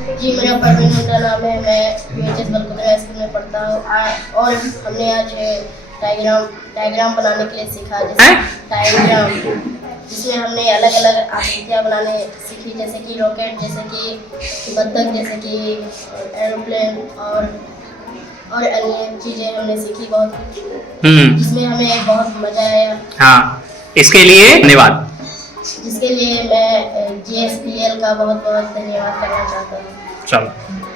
जी, मेरा परवीन मुंडा नाम है। मैं UHS बलकुंद्रा स्कूल में पढ़ता हूँ। और हमने आज डायग्राम बनाने के लिए सीखा, जैसे डायग्राम, जिसमें हमने अलग अलग आकृतियाँ बनाने सीखी, जैसे कि रॉकेट, जैसे कि बत्तख, जैसे कि एरोप्लेन और अन्य चीज़ें हमने सीखी बहुत, जिसमें हमें बहुत मज़ा आया। हाँ, इसके लिए धन्यवाद। जिसके लिए मैं JSPL का बहुत बहुत धन्यवाद करना चाहता हूँ। चलो।